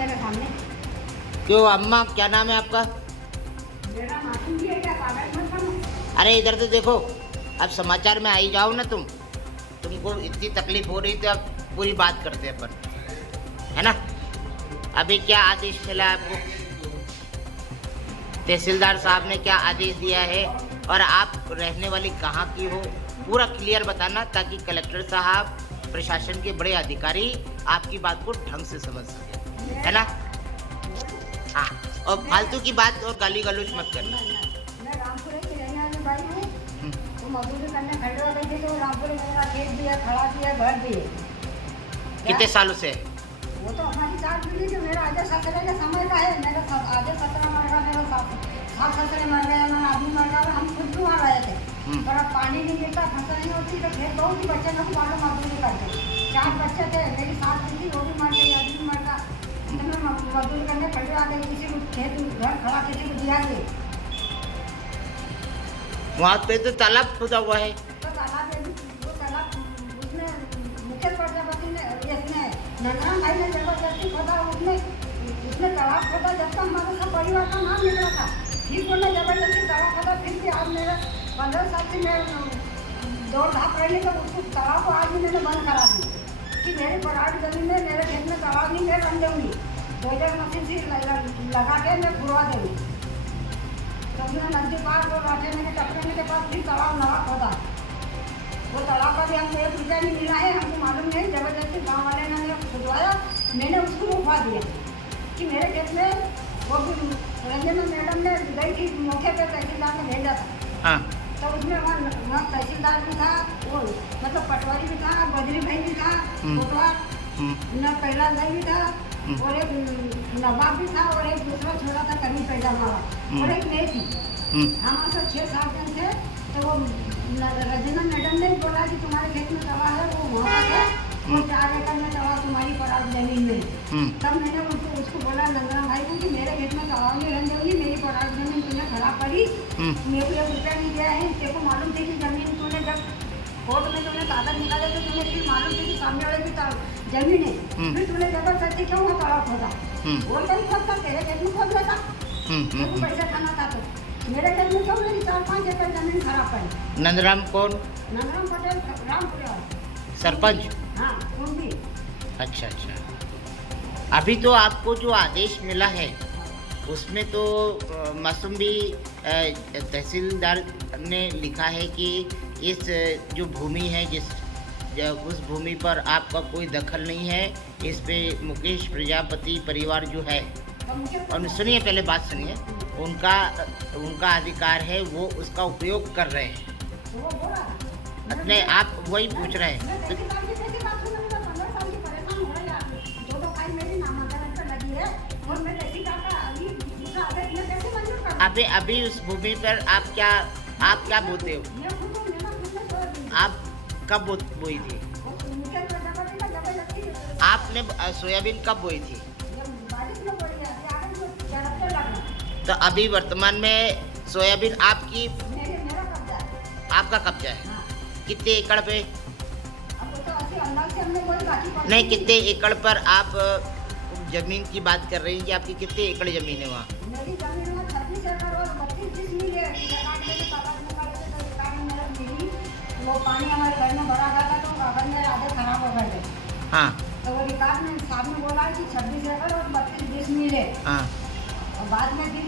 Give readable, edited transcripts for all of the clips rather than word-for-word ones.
मेरे सामने। क्यों अम्मा, क्या नाम है आपका? मेरा मासूम भी है क्या? पागल मत बनो। अरे इधर तो देखो, अब समाचार में आई जाओ ना तुम। तुमको इतनी तकलीफ हो रही थी, अब पूरी बात करते हैं अपन, है ना। अभी क्या आदेश मिला आपको? तहसीलदार साहब ने क्या आदेश दिया है और आप रहने वाली कहाँ की हो, पूरा क्लियर बताना, ताकि कलेक्टर साहब, प्रशासन के बड़े अधिकारी आपकी बात को ढंग से समझ सके, है ना। हाँ, और फालतू की बात और गाली गलौज मत करना। मैं रामपुरे की रहने वाली बाई हूँ। तो मजदूरी करने खड़े हो गई थी तो रामपुरे में मेरा खेत भी है, खड़ा भी है, घर भी है। कितने सालों से? वो तो हमारी साथ भी जो मेरा आधे ससुरे का समय का है। मेरा आधे ससुरा मर गया, मेरा सास ससुरे मर गया, मेरा आदमी मर गया, हम खुद भी वहाँ रहे थे। पर अब पानी नहीं मिलता, फसल नहीं होती, तो खेत बहुत ही बच्चे लोग मालूम मजदूरी करते। 4 बच्चे थे, मेरी सास भी थी, वो भी मर गई, आदमी मर गया। तो मैं मजदूरी करने खड़े आ गई, किसी को खेत घर खड़ा, किसी को दिया गया। वहाँ पे तो तालाब खुदा हुआ है। तो तालाब में वो तालाब उसने मुकेश प्रजापति ने इसने नंदराम भाई ने जबरदस्ती खोदा, उसने तालाब खोदा जब तक हमारे सब परिवार का नाम निकला था। फिर उन्होंने जबरदस्ती तालाब खोदा, फिर भी आज मेरे 15 साल से मैं दौड़ धाप रही, तो उसको तालाब को आज भी मैंने बंद करा दी कि मेरे पराठ जमीन में मेरे खेत में तालाब नहीं, मैं बन दूँगी। 2000 मशीन से लगा के मैं खुरवा दूँगी। तो उसने नदी पार को रास्ते में टपकने के बाद फिर तालाब नवा खोदा। वो तालाब का भी हमको 1 रुपया नहीं मिला है, हमको मालूम नहीं। जबरदस्ती गाँव वाले ने खुदवाया, मैंने उसको रुकवा दिया कि मेरे खेत में वो भी रंजना मैडम ने गई थी मौके पे, तहसीलदार ने भेजा था। हाँ। तो उसमें वहाँ तहसीलदार भी था, वो मतलब पटवारी भी था, बजरी भाई भी था, कोटवार न पहला भाई भी था, और एक नवाब भी था, और एक दूसरा छोटा था कभी पैदा वाला, और एक मैं थी। हमारे साथ 6-7 जन थे। तो वो रंजना मैडम ने बोला कि तुम्हारे खेत में तवा है, वो वहाँ है, वो 4 एकड़ में तवा तुम्हारी पराग जमीन में। तब मैंने उसको बोला नंदराम भाई को कि मेरे खेत में तवा नहीं रहने दोगी, मेरी पराग जमीन तुमने खराब करी, मेरे को 1 रुपया नहीं दिया है। तेरे को मालूम थी कि जमीन तूने जब कोर्ट में तुमने कागज निकाले तो तुम्हें फिर मालूम थी कि सामने वाले की जमीन है, फिर तुमने जबरदस्ती क्यों वो तवा खोदा? बोल कर खोदता, तेरे खेत में खोद लेता, तेरे को पैसा खाना था तो मेरे खेत में क्यों मेरी 4-5 एकड़ जमीन खराब करी? नंदराम कौन? नंदराम पटेल, रामपुरे वाला सरपंच। हाँ, कुंडी। अच्छा अच्छा। अभी तो आपको जो आदेश मिला है उसमें तो मासूम भी तहसीलदार ने लिखा है कि इस जो भूमि है उस भूमि पर आपका कोई दखल नहीं है, इस पे मुकेश प्रजापति परिवार जो है, और सुनिए पहले बात सुनिए, उनका अधिकार है, वो उसका उपयोग कर रहे हैं। अपने आप वही पूछ रहे हैं। अभी उस भूमि पर आप क्या बोते हो? आप कब बोई थी? आपने सोयाबीन कब बोई थी? तो अभी वर्तमान में सोयाबीन आपका कब्जा है? कितने एकड़ पे? नहीं, कितने एकड़ पर आप जमीन की बात कर रही हैं कि आपकी कितने एकड़ जमीन है वहाँ? मेरी जमीन में 36 एकड़ और 32 डिस मिले। वो पानी हमारे घर में भरा गया था, तो कागज में आधे खराब हो गए थे। हाँ। तो वो रिकॉर्ड में साहब ने बोला कि 26 एकड़ और 32 डिस मिले। हाँ। और बाद में फिर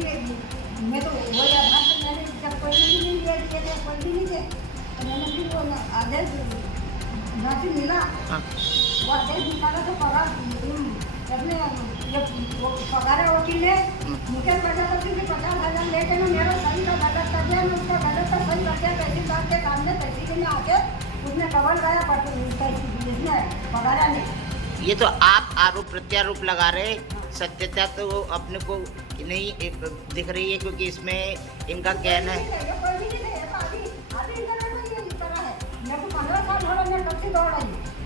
मैं तो वो आधार से मैंने जब कोई नहीं लिया थे, कोई भी नहीं थे, तो मैंने फिर वो आदेश नोटिस मिला। वो आदेश निकाला तो पगार अपने वो पगार वकील ने मुकेश प्रजापति के 50,000 लेके ना मेरा सही का गलत कर दिया, मैं उसका गलत का सही कर दिया। तहसीलदार के सामने तहसील में आके उसने कवर गया, इसने पगारा नहीं। ये तो आप आरोप प्रत्यारोप लगा रहे, सत्यता तो अपने को नहीं दिख रही है, क्योंकि इसमें इनका कहना है।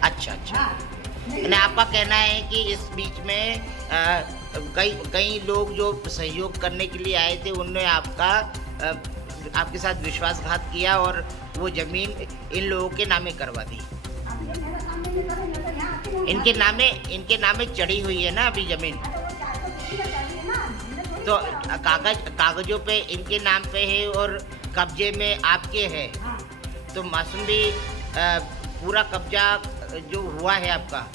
अच्छा अच्छा। यानी आपका कहना है कि इस बीच में कई लोग जो सहयोग करने के लिए आए थे, उन्होंने आपके साथ विश्वासघात किया और वो जमीन इन लोगों के नामे करवा दी। इनके नामे चढ़ी हुई है ना अभी जमीन। उसी में चाहिए ना, हमने थोड़ी तो किया। कागजों पे इनके नाम पे है और कब्जे में आपके है। हाँ, तो मासूम भी पूरा कब्जा जो हुआ है आपका, हाँ।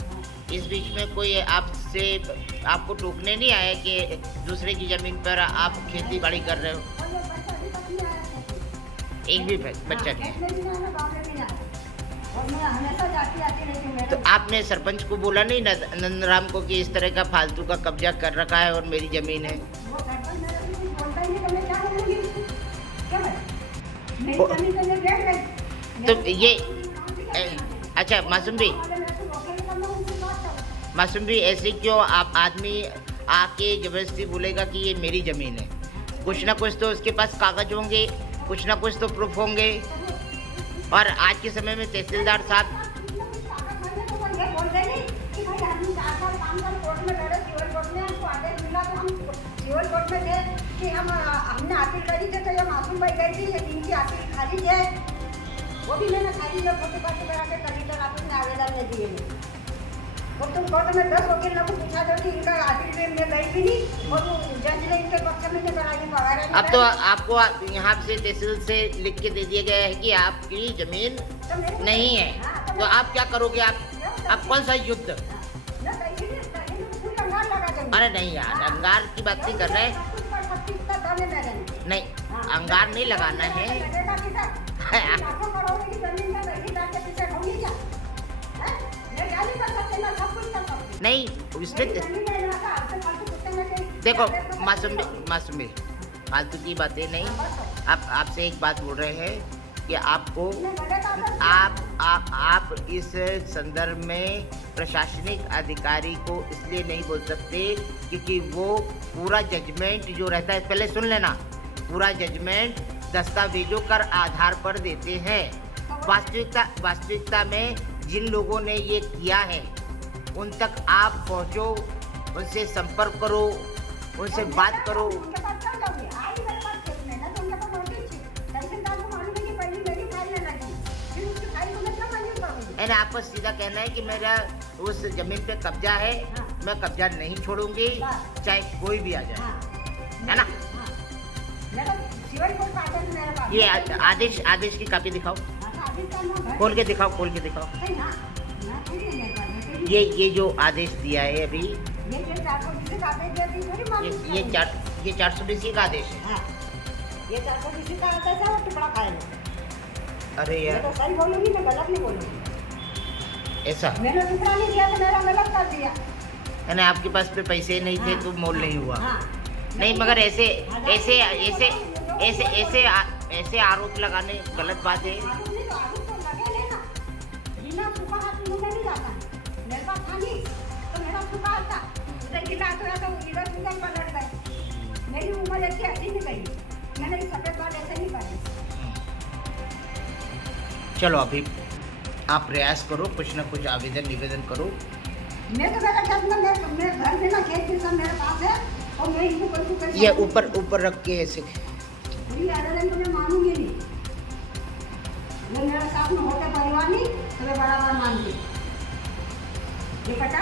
इस बीच में कोई आपसे आपको टोकने नहीं आया कि दूसरे की जमीन पर आप खेती बाड़ी कर रहे हो? और ये बच्चा अभी तक नहीं आया खेत में। एक भी बच्चा हाँ, नहीं? खेत में भी नहीं आया, गाँव में भी नहीं आया। और मैं हमेशा जाती आती रहती हूँ तो मेरे। आपने सरपंच को बोला नहीं नंदराम को कि इस तरह का फालतू का कब्जा कर रखा है और मेरी जमीन है? वो सरपंच मेरे से कुछ बोलता ही नहीं, तो मैं क्या बोलूँगी उसको? क्या मैं? मेरी वो- जमीन पे मैं बैठ गई। तो मेरे- ये मेरे- अच्छा मासूम भी, मेरे को रोके नहीं, तो मैं उनसे बात करूँ। मासूम भी ऐसे क्यों आप आदमी आके जबरदस्ती बोलेगा कि ये मेरी जमीन है? कुछ ना कुछ तो उसके पास कागज होंगे, कुछ ना कुछ तो प्रूफ होंगे। और आज के समय में तहसीलदार साहब हमने अपील करी थी तो ये मासूम भाई गई थी, ये इनकी अपील खाली है, वो भी मैंने खाली में फोटो कॉपी करा के कलेक्टर ऑफिस में आवेदन में दिए हैं। वो तुम कोर्ट में 10 वकील लोग को पूछा दो कि इनका अपील में मैं गई भी नहीं, और वो जज ने इनके पक्ष में कराई वगैरह। अब तो आपको यहाँ से तहसील से लिख के दे दिया गया है कि आपकी जमीन नहीं है, तो आप क्या करोगे? आप कौन सा युद्ध? अरे नहीं यार, अंगार की बात नहीं कर रहे हैं। नहीं, अंगार नहीं लगाना है। नहीं इसमें देखो मासूम भी फालतू की बातें नहीं। आपसे एक बात बोल रहे हैं कि आपको आप इस संदर्भ में प्रशासनिक अधिकारी को इसलिए नहीं बोल सकते क्योंकि वो पूरा जजमेंट जो रहता है, पहले सुन लेना, पूरा जजमेंट दस्तावेजों कर आधार पर देते हैं। वास्तविकता में जिन लोगों ने ये किया है उन तक आप पहुंचो, उनसे संपर्क करो, उनसे बात करो। मैंने आपको सीधा कहना है कि मेरा उस जमीन पे कब्जा है, मैं कब्जा नहीं छोड़ूंगी चाहे कोई भी आ जाए, है ना? ये आदेश की कॉपी दिखाओ, खोल के दिखाओ, खोल के दिखाओ। ये जो आदेश दिया है अभी, ये 420 का आदेश है। ये 420 का आदेश है, वो टुकड़ा खाएगा। अरे यार, मैं तो सही बोलूंगी, मैं गलत नहीं बोलूंगी। ऐसा मैंने टुकड़ा नहीं दिया तो मेरा गलत कर दिया। यानी आपके पास पे पैसे नहीं थे तो मोल नहीं हुआ। हाँ। नहीं, मगर ऐसे आरोप लगाने गलत बात है। आलू तो लगे नहीं ना। बिना सूखा हाथ मुंह में नहीं जाता। मेरे पास था नहीं, तो मेरा सूखा हाथ था। उधर गिला तो इधर सूखा पर लड़ गए। मेरी उम्र ऐसी ऐसी नहीं गई। मैंने इस सफेद बाल ऐसे नहीं पहने। चलो अभी आप प्रयास करो, कुछ ना कुछ आवेदन निवेदन करो। मैं तो मेरा खेत में मेरे घर में ना खेत भी सब मेरे पास है, और मैं इनको कैसे ये ऊपर रख के ऐसे पूरी आवेदन तो मैं मानूंगी नहीं। मैं मेरे साथ में होकर परिवार नहीं तो मैं बराबर मानती। ये पता